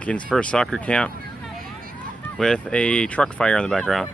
Keaton's first soccer camp with a truck fire in the background.